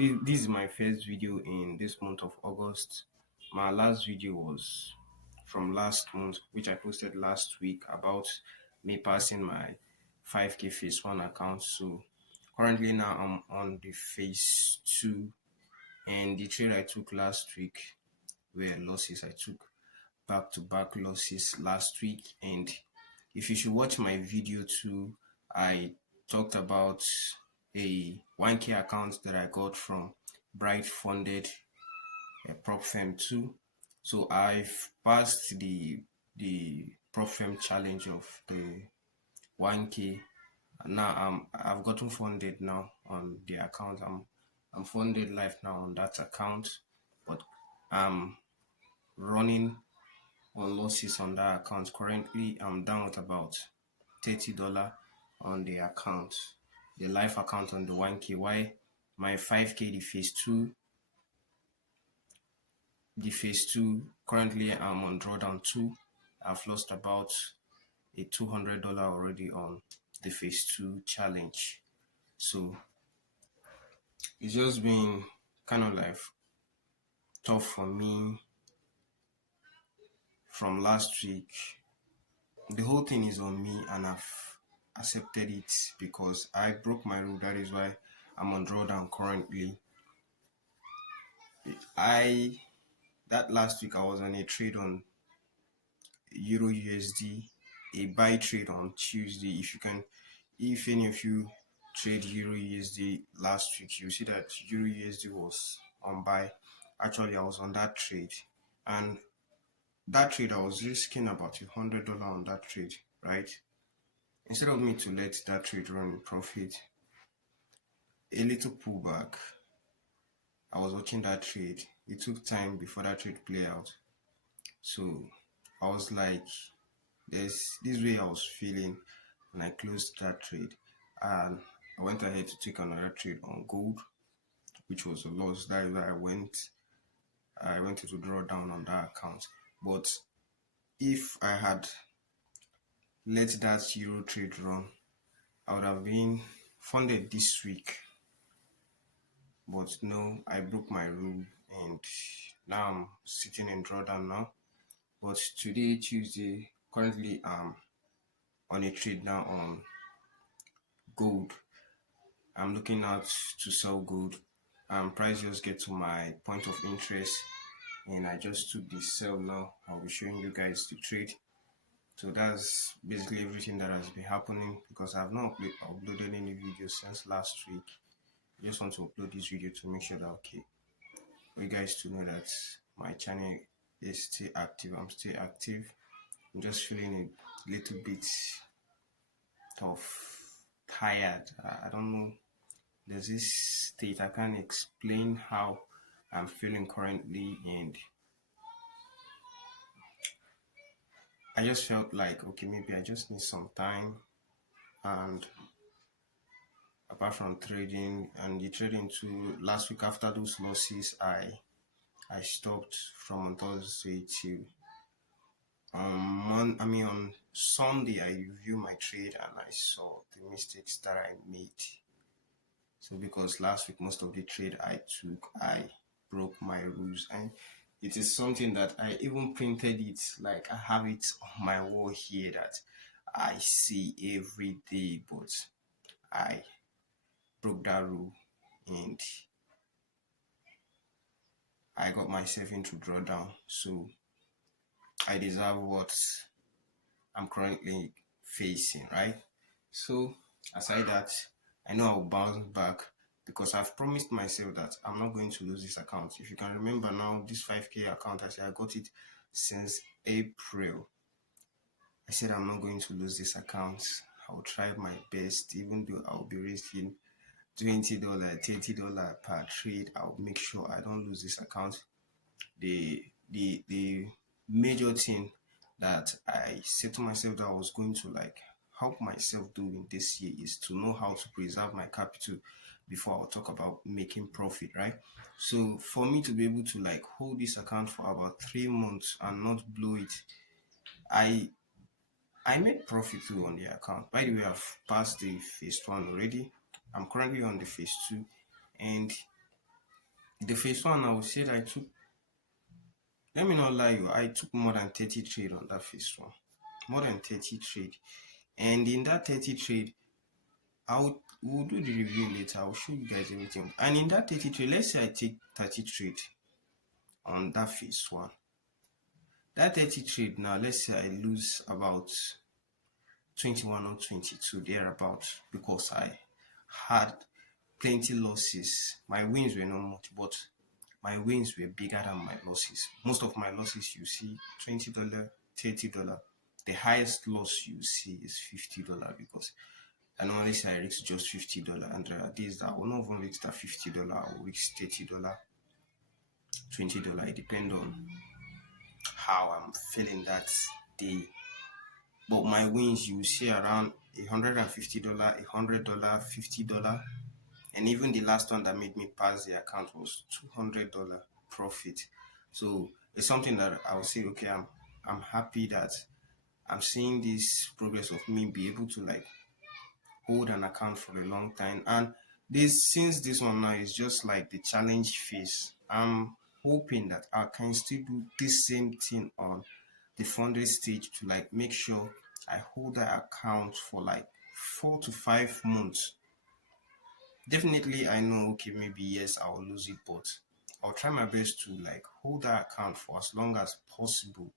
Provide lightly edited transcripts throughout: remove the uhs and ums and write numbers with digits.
this is my first video in this month of August. My last video was from last month, which I posted last week about me passing my 5k phase 1 account. So currently now I'm on the phase 2, and the trade I took last week were losses. I took back-to-back losses last week, and if you should watch my video too, I talked about a 1k account that I got from Bright funded prop firm too. So I've passed the prop firm challenge of the 1k. Now I've gotten funded now on the account. I'm funded live now on that account, but I'm running on losses on that account. Currently I'm down at about $30 on the account, the live account on the 1k. Why my 5k the phase 2 currently I'm on drawdown 2. I've lost about a $200 already on the phase 2 challenge. So it's just been kind of like tough for me from last week. The whole thing is on me, and I've accepted it because I broke my rule. That is why I'm on drawdown currently. That last week I was on a trade on Euro USD, a buy trade on Tuesday. If any of you trade Euro USD last week, you see that Euro USD was on buy. Actually, I was on that trade, and that trade I was risking about $100 on that trade, right? Instead of me to let that trade run in profit, a little pullback. I was watching that trade. It took time before that trade play out. So I was like, there's this way I was feeling when I closed that trade, and I went ahead to take another trade on gold, which was a loss. That is why I went to draw down on that account. But if I had let that euro trade run, I would have been funded this week. But no, I broke my rule, and now I'm sitting in drawdown now. But today, Tuesday, currently I'm on a trade now on gold. I'm looking out to sell gold. Price just get to my point of interest, and I just took the sell now. I'll be showing you guys the trade. So that's basically everything that has been happening, because I've not uploaded any videos since last week. I just want to upload this video to make sure that for you guys to know that my channel is still active. I'm still active. I'm just feeling a little bit tired. I don't know. There's this state I can't explain how I'm feeling currently, and I just felt like, okay, maybe I just need some time. And apart from trading and the trading too, last week after those losses, I stopped from Thursday till on Sunday. I reviewed my trade and I saw the mistakes that I made. So because last week most of the trade I took, I broke my rules, and it is something that I even printed it, like I have it on my wall here, that I see every day, but I broke that rule and I got myself into drawdown. So I deserve what I'm currently facing, right? So aside that, I know I'll bounce back, because I've promised myself that I'm not going to lose this account. If you can remember now, this 5k account, I said I got it since April. I said I'm not going to lose this account. I'll try my best, even though I'll be risking $20, $30 per trade. I'll make sure I don't lose this account. The major thing that I said to myself that I was going to help myself doing this year is to know how to preserve my capital before I'll talk about making profit, right? So for me to be able to hold this account for about 3 months and not blow it, I made profit too on the account. By the way, I've passed the phase 1 already. I'm currently on the phase 2, and The phase one, I would say that I took, let me not lie you, I took more than 30 trade on that phase one. More than 30 trade. And in that 30 trade, we'll do the review later. I'll show you guys everything. And in that 30 trade, let's say I take 30 trade on that phase one. That 30 trade now, let's say I lose about 21 or 22 thereabout because I had plenty losses. My wins were not much, but my wins were bigger than my losses. Most of my losses you see $20, $30. The highest loss you see is $50 because I normally say I risk just $50, and there are days that I will not even risk that $50. I will risk $30, $20. It depends on how I'm feeling that day. But my wins you see around $150, $100, $50. And even the last one that made me pass the account was $200 profit. So it's something that I will say, okay, I'm happy that I'm seeing this progress of me be able to like hold an account for a long time. And since this one now is just like the challenge phase, I'm hoping that I can still do this same thing on the funded stage to like make sure I hold that account for like 4 to 5 months. Definitely I know, okay, maybe yes, I'll lose it, but I'll try my best to like hold that account for as long as possible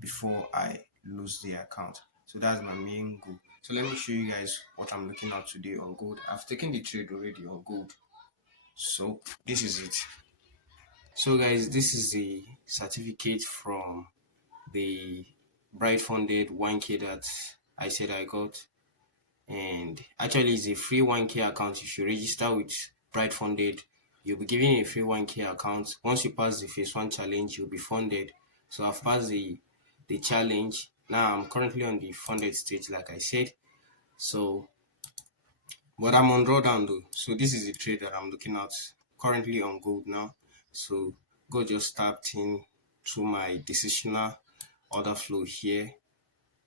before I lose the account. So that's my main goal. So let me show you guys what I'm looking at today on gold. I've taken the trade already on gold. So this is it. So guys, this is the certificate from the Bright Funded 1K that I said I got. And actually it's a free 1K account. If you register with Bright Funded, you'll be given a free 1K account. Once you pass the phase one challenge, you'll be funded. So I've passed the challenge. Now I'm currently on the funded stage, like I said. So, but I'm on drawdown though. So this is the trade that I'm looking at currently on gold now. So gold just tapped in through my decisional order flow here,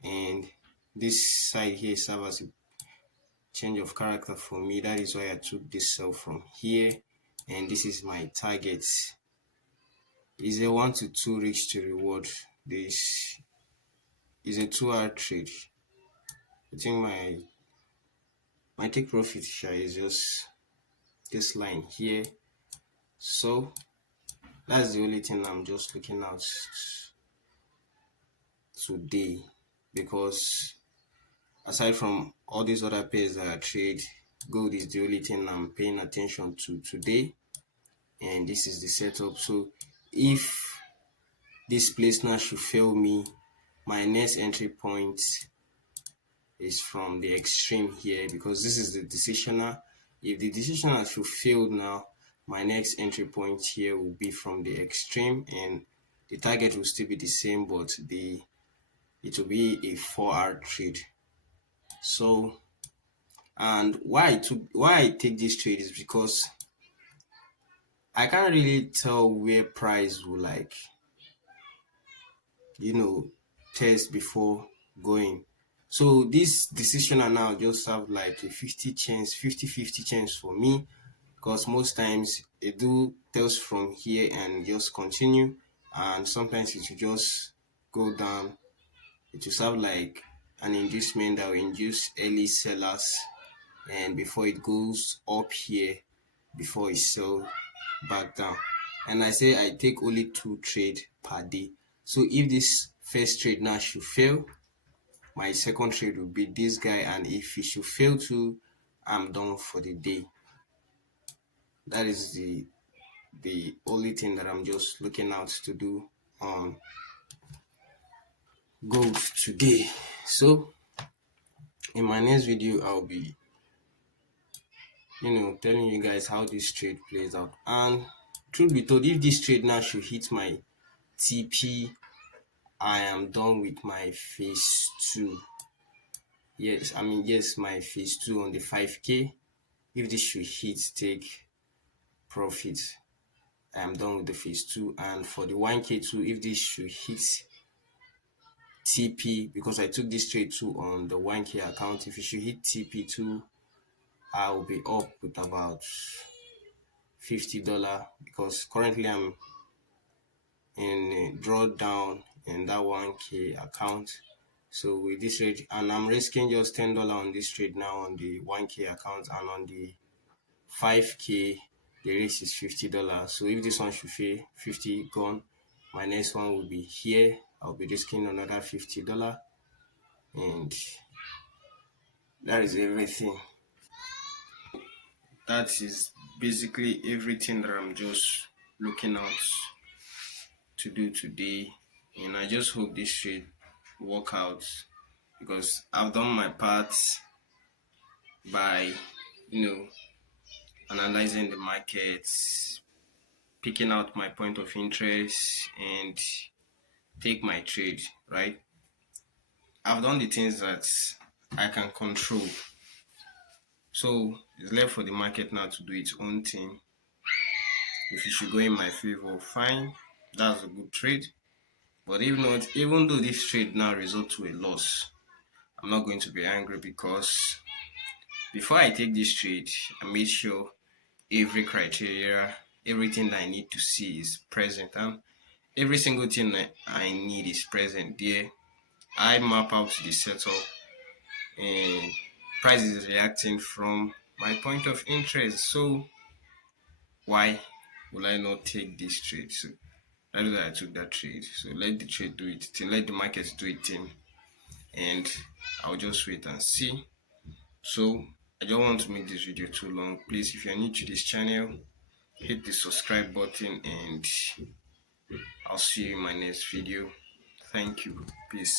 and this side here serves as a change of character for me. That is why I took this sell from here, and this is my target. Is a 1 to 2 risk to reward. This is a 2-hour trade. I think my take profit share is just this line here. So that's the only thing I'm just looking at today, because aside from all these other pairs that I trade, gold is the only thing I'm paying attention to today. And this is the setup. So if this place now should fail me, my next entry point is from the extreme here, because this is the decisional. If the decisional should fail now, my next entry point here will be from the extreme, and the target will still be the same, but it will be a 4-hour trade. So, and why I take this trade is because I can't really tell where price will like, test before going. So this decisional now just have like a 50-50 chance for me, because most times it do tells from here and just continue, and sometimes it will just go down. It will serve like an inducement that will induce early sellers, and before it goes up here, before it sell back down. And I say I take only 2 trade per day. So if this first trade now should fail, my second trade will be this guy, and if it should fail too, I'm done for the day. That is the only thing that I'm just looking out to do on gold today. So in my next video, I'll be telling you guys how this trade plays out. And truth be told, if this trade now should hit my TP, I am done with my phase 2. Yes, my phase 2 on the 5K. If this should hit, take profit, I am done with the phase 2. And for the 1K too, if this should hit TP, because I took this trade too on the 1K account, if it should hit TP too, I will be up with about $50 because currently I'm in a drawdown in that 1K account. So with this trade, and I'm risking just $10 on this trade now on the 1K account, and on the 5K the risk is $50. So if this one should fail, 50 gone, my next one will be here. I'll be risking another $50, and that is everything. That is basically everything that I'm just looking out to do today, and I just hope this trade work out because I've done my part by analyzing the markets, picking out my point of interest, and take my trade, right? I've done the things that I can control. So it's left for the market now to do its own thing. If it should go in my favor, fine. That's a good trade. But if not, even though this trade now results to a loss, I'm not going to be angry because before I take this trade, I made sure every criteria, everything that I need to see is present, and every single thing that I need is present there. I map out the setup, and price is reacting from my point of interest. So why will I not take this trade? So that is why I took that trade. So let the trade do it, let the markets do it thing, and I'll just wait and see. So I don't want to make this video too long. Please, if you're new to this channel, hit the subscribe button, and I'll see you in my next video. Thank you. Peace.